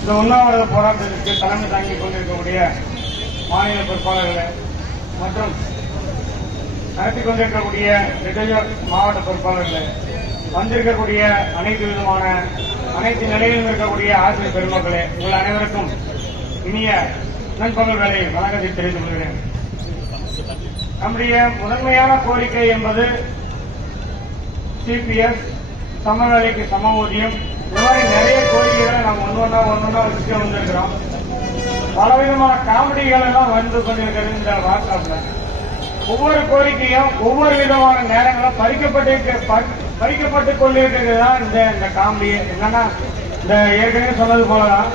இந்த உண்ணாவிரத போராட்டத்திற்கு தலைமை தாங்கிக் கொண்டிருக்கக்கூடிய மாநில பொறுப்பாளர்களை மற்றும் நடத்தி கொண்டிருக்கக்கூடிய இடையூர் மாவட்ட பொறுப்பாளர்களை வந்திருக்கக்கூடிய அனைத்து விதமான அனைத்து நிலையிலும் இருக்கக்கூடிய ஆசிரியர் பெருமக்களே உங்கள் அனைவருக்கும் இனிய நண்பகல் வேலை வணக்கத்தை தெரிந்து கொள்கிறேன். நம்முடைய முதன்மையான கோரிக்கை என்பது சிபிஎஸ் சம வேலைக்கு சம ஊதியம் இந்த மாதிரி நிறைய கோரிக்கைகளை நம்ம ஒன்று ஒன்றா ஒன்று ஒன்றா வச்சுட்டு வந்திருக்கிறோம். பலவிதமான காமெடிகள் எல்லாம் வந்து கொண்டிருக்கிறது இந்த வாட்ஸ்அப்ல. ஒவ்வொரு கோரிக்கையும் ஒவ்வொரு விதமான நேரங்களும் பறிக்கப்பட்டு பறிக்கப்பட்டுக் கொண்டிருக்கிறது தான் இந்த இந்த காமெடி. என்னன்னா இந்த ஏற்கனவே சொன்னது போலதான்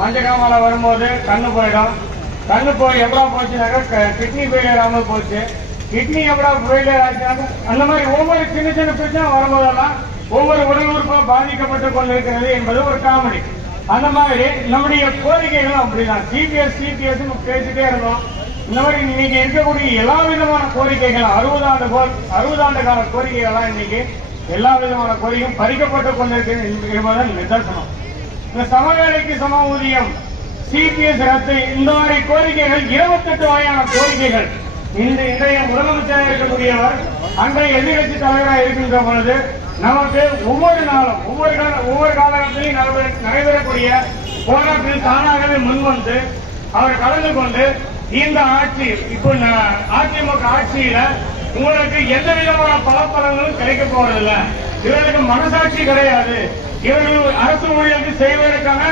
மஞ்ச காமால வரும்போது கண்ணு போயிடும். கண்ணு போய் எப்படா போச்சுனாக்கா கிட்னி ஃபெயிலியர் போச்சு. கிட்னி எப்படா ஃபெயிலியர் ஆச்சுனாக்கா அந்த மாதிரி ஒவ்வொரு சின்ன சின்ன பிரச்சனை வரும்போதெல்லாம் ஒவ்வொரு உடல் உறுப்பும் பாதிக்கப்பட்டுக் கொண்டிருக்கிறது என்பது ஒரு காமெடி. அந்த மாதிரி நம்முடைய கோரிக்கைகளும் அப்படிதான். சிபிஎஸ் சிபிஎஸ் பேசிட்டே இருந்தோம். இந்த மாதிரி இன்னைக்கு இருக்கக்கூடிய எல்லா விதமான கோரிக்கைகள் அறுபது ஆண்டு கோ- அறுபது ஆண்டு கால கோரிக்கைகள்லாம் இன்னைக்கு எல்லா விதமான கோரிக்கையும் பறிக்கப்பட்டுக் கொண்டிருக்கிறது என்பதன் நிதர்சனம். இந்த சமவேலைக்கு சம ஊதியம் சிபிஎஸ் ரத்து இந்த மாதிரி கோரிக்கைகள் இருபத்தெட்டு வகையான கோரிக்கைகள் இந்த இன்றைய முதலமைச்சராக இருக்கக்கூடியவர் அன்றைய எதிர்கட்சி தலைவராக இருக்கின்ற பொழுது நமக்கு ஒவ்வொரு நாளும் ஒவ்வொரு ஒவ்வொரு காலகட்டத்திலையும் நடைபெறக்கூடிய போராட்டத்தில் தானாகவே முன்வந்து அவர் கலந்து கொண்டு இந்த ஆட்சி இப்போ அதிமுக ஆட்சியில உங்களுக்கு எந்த விதமான பலப்பலங்களும் கிடைக்க போறதில்ல இவர்களுக்கு மனசாட்சி கிடையாது. இவர்கள் அரசு ஊழியர்கள் செய்வதற்கான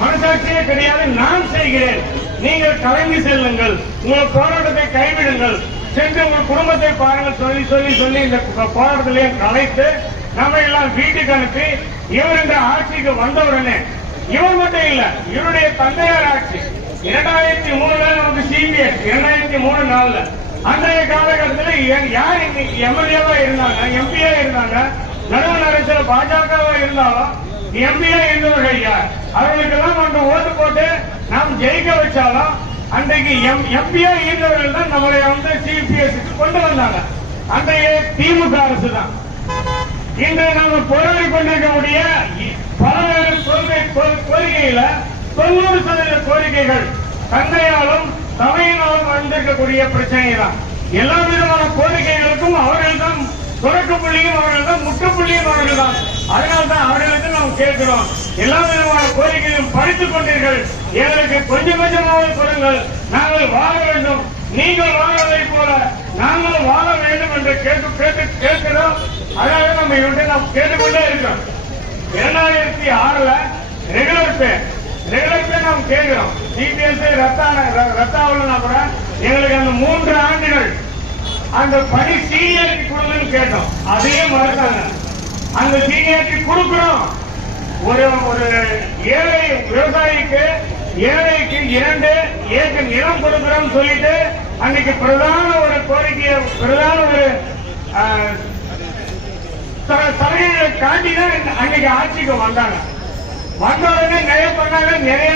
மனசாட்சியே கிடையாது. நான் செய்கிறேன். நீங்கள் கலங்கி செல்லுங்கள். உங்கள் போராட்டத்தை கைவிடுங்கள். சென்று உங்கள் குடும்பத்தை பாருங்கள் சொல்லி சொல்லி சொல்லி இந்த போராட்டத்திலே கலைத்து நம்ம எல்லாம் வீட்டுக்கு அனுப்பி இவர் இந்த ஆட்சிக்கு வந்தவுடனே இவர் மட்டும் இல்ல இவருடைய தந்தையார் ஆட்சி. இரண்டாயிரத்தி மூணுல நமக்கு சிபிஎஸ் இரண்டாயிரத்தி மூணு நாலுல அன்றைய காலகட்டத்தில் யார் இன்னைக்கு எம்எல்ஏவா இருந்தாங்க எம்பியா இருந்தாங்க நடுவர் அரசியல் பாஜகவா இருந்தாலும் எம்பியா என்பவர்கள் யார்? அவர்களுக்கெல்லாம் அன்று ஓட்டு போட்டு நாம் ஜெயிக்க வச்சாலும் அன்றைக்கு எம் எம்பிஏ இருந்தவர்கள் தான் நம்மளை வந்து சிபிஎஸ் கொண்டு வந்தாங்க. அன்றைய திமுக அரசு தான். இன்று நாம போராடி கொண்டிருக்கக்கூடிய பல்வேறு கொள்கை கோ- கோரிக்கையில தொண்ணூறு சதவீத கோரிக்கைகள் தந்தையாலும் தமையினாலும் வந்திருக்கக்கூடிய பிரச்சனை தான் எல்லா விதமான கோரிக்கைகளுக்கும் அவர்கள் தான் தொடக்க புள்ளியும் அவர்கள் தான் முற்றுப்புள்ளியும் அவர்கள் தான். அதனால்தான் தான் நாம் கேட்கிறோம். எல்லா விதமான கோரிக்கையும் படித்துக் கொண்டீர்கள். எங்களுக்கு கொஞ்சம் கொஞ்சமாக கொடுங்கள் நாங்கள் வாழ வேண்டும். நீங்கள் வாழ்வதை போல நாங்கள் வாழ வேண்டும் என்று கேட்டு கேட்டு கேட்கிறோம். அதாவது நம்ம இவர்கிட்ட நாம் கேட்டுக்கொண்டே இருக்கோம் இரண்டாயிரத்தி ஆறுல ரெகுலர் பே ரெகுலர் பே நாம் கேட்கிறோம். டிபிஎஸ் ரத்தான ரத்தாவலனா கூட எங்களுக்கு அந்த மூன்று ஆண்டுகள் அந்த பணி சீனியாரிட்டி கொடுங்கன்னு கேட்டோம். அதையும் மறக்காங்க அந்த சீனியாரிட்டி கொடுக்கணும். ஒரு ஒரு ஏழை விவசாயிக்கு ஏழைக்கு இரண்டு ஏக்கர் நிலம் கொடுக்கிறோம் சொல்லிட்டு அன்னைக்கு பிரதான ஒரு கோரிக்கையை பிரதான ஒரு ச- சலுகைகளை காட்டி தான் அன்னைக்கு ஆட்சிக்கு வந்தாங்க. வந்த உடனே நிறைய பண்ணாங்க. நிறைய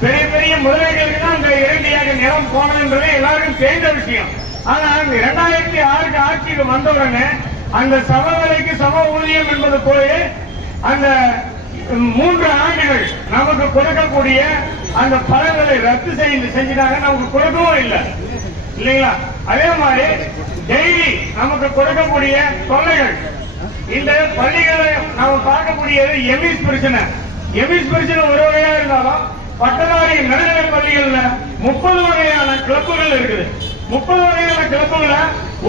பெரிய பெரிய முதலீடுகளுக்கு தான் அந்த இரண்டு ஏக்கர் நிலம் போனதுன்றது எல்லாருக்கும் தெரிந்த விஷயம். ஆனா அந்த இரண்டாயிரத்தி ஆறுக்கு ஆட்சிக்கு வந்த உடனே அந்த சமவெளிக்கு சம ஊதியம் என்பது போய் அந்த மூன்று ஆண்டுகள் நமக்கு கொடுக்கக்கூடிய அந்த பலன்களை ரத்து செய்து செஞ்சுட்டாங்க. நமக்கு கொடுக்கவும் இல்லை. இல்லைங்களா? அதே மாதிரி டெய்லி நமக்கு கொடுக்கக்கூடிய தொல்லைகள். இந்த பள்ளிகளை நாம பார்க்கக்கூடியது எமிஸ் பிரச்சனை. எமிஸ் பிரச்சனை ஒரு வகையா இருந்தாலும் பட்டதாரி நடுநிலை பள்ளிகள்ல முப்பது வகையான கிளப்புகள் இருக்குது. முப்பது வகையான கிளப்புகளை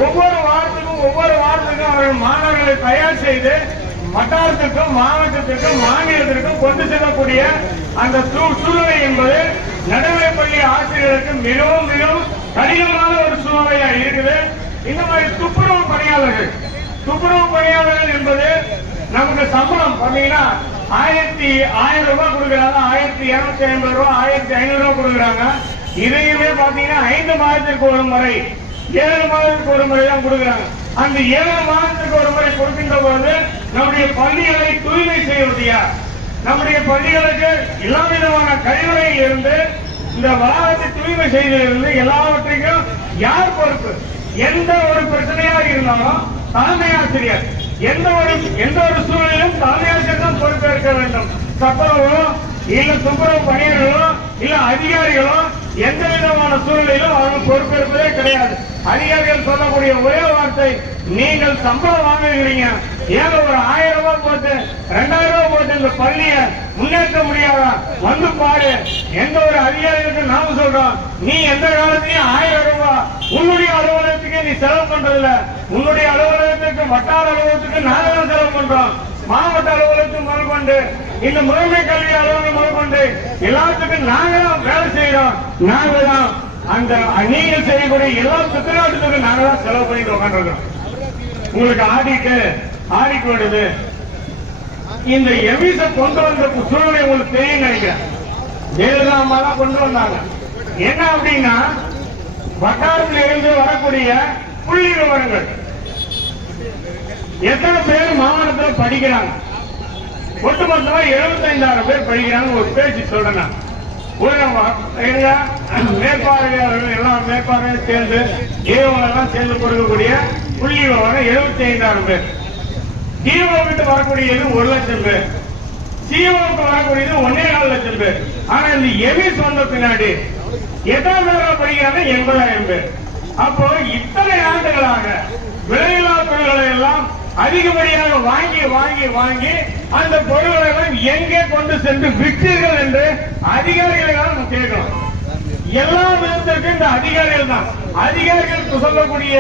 ஒவ்வொரு வாரத்துக்கும் ஒவ்வொரு வாரத்துக்கும் அவர்கள் மாணவர்களை தயார் செய்து வட்டாரத்திற்கும் மாவட்டத்திற்கும் மாநிலத்திற்கும் கொண்டு செல்லக்கூடிய அந்த சூ- சூழ்நிலை என்பது நடுநிலை பள்ளி ஆசிரியர்களுக்கு மிகவும் மிகவும் கடினமான ஒரு சூழ்நிலையா இருக்குது. இந்த மாதிரி துப்புரவு பணியாளர்கள் துப்புரவு பணியாளர்கள் என்பது நமக்கு சம்பளம் பாத்தீங்கன்னா ஆயிரத்தி ஆயிரம் ரூபாய் கொடுக்குறாங்க ஆயிரத்தி இருநூத்தி ஐம்பது ரூபாய் ஆயிரத்தி ஐநூறு ரூபாய் கொடுக்குறாங்க. இதையுமே பாத்தீங்கன்னா ஐந்து மாதத்திற்கு ஒரு முறை ஏழு மாதத்துக்கு ஒரு முறை தான் கொடுக்குறாங்க. அந்த ஏழு மாதத்துக்கு ஒரு முறை கொடுக்கின்ற போது நம்முடைய பள்ளிகளை தூய்மை செய்வது நம்முடைய பள்ளிகளுக்கு எல்லா விதமான கழிவுறையில் இருந்து இந்த வளாகத்தை தூய்மை செய்திலிருந்து எல்லாவற்றையும் யார் பொறுப்பு? எந்த ஒரு பிரச்சனையாக இருந்தாலும் தலைமை ஆசிரியர். எந்த ஒரு எந்த ஒரு சூழலிலும் தலைமை ஆசிரியர் தான் பொறுப்பேற்க வேண்டும். சப்பரவோ இல்ல துப்புரவு பணியர்களோ இல்ல அதிகாரிகளோ எந்த விதமான சூழ்நிலையிலும் அவர்கள் பொறுப்பேற்பதே கிடையாது. அதிகாரிகள் சொல்லக்கூடிய ஒரே வார்த்தை நீங்கள் சம்பளம் வாங்குகிறீங்க. ஏங்க ஒரு ஆயிரம் ரூபாய் போட்டு ரெண்டாயிரம் ரூபாய் போட்டு இந்த பள்ளிய முன்னேற்ற முடியாதா? வந்து பாரு. எந்த ஒரு அதிகாரிகளுக்கு நாம சொல்றோம் நீ எந்த காலத்திலையும் ஆயிரம் ரூபாய் உன்னுடைய அலுவலகத்துக்கு நீ செலவு பண்றதில்ல. உன்னுடைய அலுவலகத்துக்கு வட்டார அலுவலகத்துக்கு நாங்க தான் செலவு பண்றோம். மாவட்ட அலுவலகத்துக்கு முதல் கொண்டு இந்த முதன்மை கல்வி அலுவலகம் முதல் கொண்டு எல்லாத்துக்கும் நாங்களும் வேலை செய்யறோம் நாங்க தான் அந்த நீங்கள் செய்யக்கூடிய எல்லா சுற்றுலாட்டத்துக்கும் நாங்க தான் செலவு பண்ணிட்டு உட்காந்துருக்கோம் உங்களுக்கு ஆடிட்டு ஆடிட்டு வருது. இந்த எவிச கொண்டு வந்த சூழ்நிலை உங்களுக்கு தெரியும் நினைக்கிறேன். ஜெயலலிதா தான் கொண்டு வந்தாங்க. என்ன அப்படின்னா வட்டாரத்தில் இருந்து வரக்கூடிய புள்ளி விவரங்கள். எத்தனை பேர் மாவட்டத்தில் படிக்கிறாங்க? ஒட்டுமொத்தமா எழுபத்தைந்தாயிரம் பேர் படிக்கிறாங்க ஒரு பேச்சு சொல்றேன் மேற்பார்வையாளர்கள் எல்லாம் மேற்பார்வையாக சேர்ந்து ஏவங்க எல்லாம் சேர்ந்து கொடுக்கக்கூடிய புள்ளி விவரம் எழுபத்தி ஐந்தாயிரம் பேர் டிஓ விட்டு வரக்கூடியது ஒரு லட்சம் பேர். சிஓவுக்கு வரக்கூடியது ஒன்னே நாலு லட்சம் பேர். ஆனா இந்த எமிஸ் வந்த பின்னாடி எத்தனை பேர் படிக்கிறாங்க? எண்பதாயிரம் பேர். அப்போ இத்தனை ஆண்டுகளாக விலையில்லா பொருள்களை எல்லாம் அதிகப்படியாக வாங்கி வாங்கி வாங்கி அந்த பொருள்களை எங்கே கொண்டு சென்று விற்றீர்கள் என்று அதிகாரிகளை நம்ம கேட்கிறோம். எல்லா விதத்திற்கும் இந்த அதிகாரிகள் தான். அதிகாரிகளுக்கு சொல்லக்கூடிய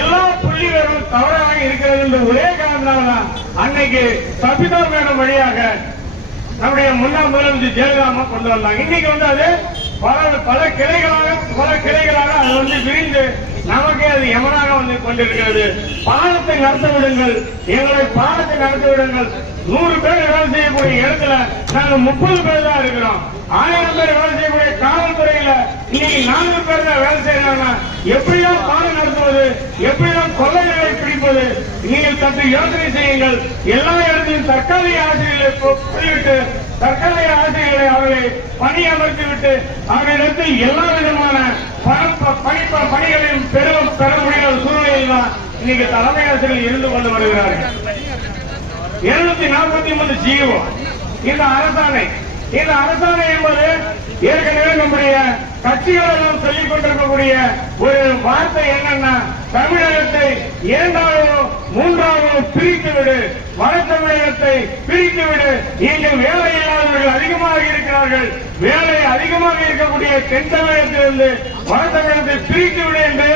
எல்லா புள்ளிகளும் தவறாக இருக்கிறது என்ற ஒரே காரணத்தினால அன்னைக்கு சபிதா மேடம் வழியாக நம்முடைய முன்னாள் முதலமைச்சர் ஜெயலலிதா கொண்டு வந்தாங்க. இன்னைக்கு வந்து அது பல பல கிளைகளாக பல கிளைகளாக அது வந்து விரிந்து நமக்கே அது எமனாக வந்து கொண்டிருக்கிறது. பாலத்தை நடத்த விடுங்கள். எங்களை பாலத்தை நடத்த விடுங்கள். நூறு பேர் வேலை செய்யக்கூடிய இடத்துல நாங்கள் முப்பது பேர் தான் இருக்கிறோம். ஆயிரம் பேர் வேலை செய்யக்கூடிய காவல்துறையில இன்னைக்கு நான்கு பேர் தான் வேலை செய்யறாங்க. எப்படிதான் பாலம் நடத்துவது? எப்படிதான் கொள்ளைகளை பிடிப்பது? நீங்கள் சற்று யோசனை செய்யுங்கள். எல்லா இடத்திலும் தற்காலிக ஆசிரியர்களை தற்காலிக ஆசிரியர்களை அவர்களை பணி அமர்த்திவிட்டு அவர்களிடத்தில் எல்லா விதமான பணிகளையும் பெரும் பெற முடியாத சூழ்நிலையில் தான் இன்னைக்கு தலைமை ஆசிரியர்கள் இருந்து கொண்டு வருகிறார்கள். இருநூத்தி நாற்பத்தி மூணு ஜீவோ இந்த அரசாணை இந்த அரசாணை என்பது ஏற்கனவே நம்முடைய கட்சிகளெல்லாம் சொல்லிக் கொண்டிருக்கக்கூடிய ஒரு வார்த்தை என்னன்னா தமிழகத்தை ஏ பிரித்து விடு வட தமிழகத்தை பிரித்து விடு இங்கு வேலை இல்லாதவர்கள் அதிகமாக இருக்கிறார்கள். வேலை அதிகமாக இருக்கக்கூடிய தென் தமிழகத்திலிருந்து வடத்தமிழகத்தை பிரித்து விடு என்று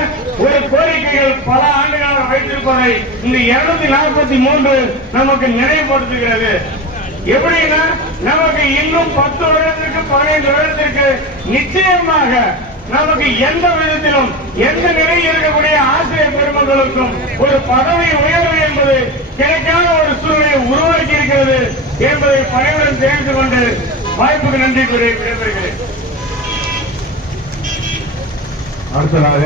ஒரு கோரிக்கைகள் பல ஆண்டுகளாக வைத்திருப்பதை இந்த இருநூத்தி நாற்பத்தி மூன்று நமக்கு நினைவுபடுத்துகிறது. எப்படின்னா நமக்கு இன்னும் பத்து வருடத்திற்கு பதினைந்து வருடத்திற்கு நிச்சயமாக நமக்கு எந்த விதத்திலும் எந்த நிலையில் இருக்கக்கூடிய ஆசிரியர் பெருமக்களுக்கும் ஒரு பதவி உயர்வு என்பது கிடைக்காத ஒரு சூழ்நிலையை உருவாக்கி இருக்கிறது என்பதை பணிவுடன் தெரிந்து கொண்டு வாய்ப்புக்கு நன்றி கூறி விடைபெறுகிறேன். அடுத்ததாக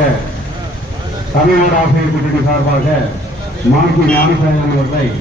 தமிழ்நாடு ஆசிரியர் கூட்டணி சார்பாக மாநில ஞானசாயன் அவர்களை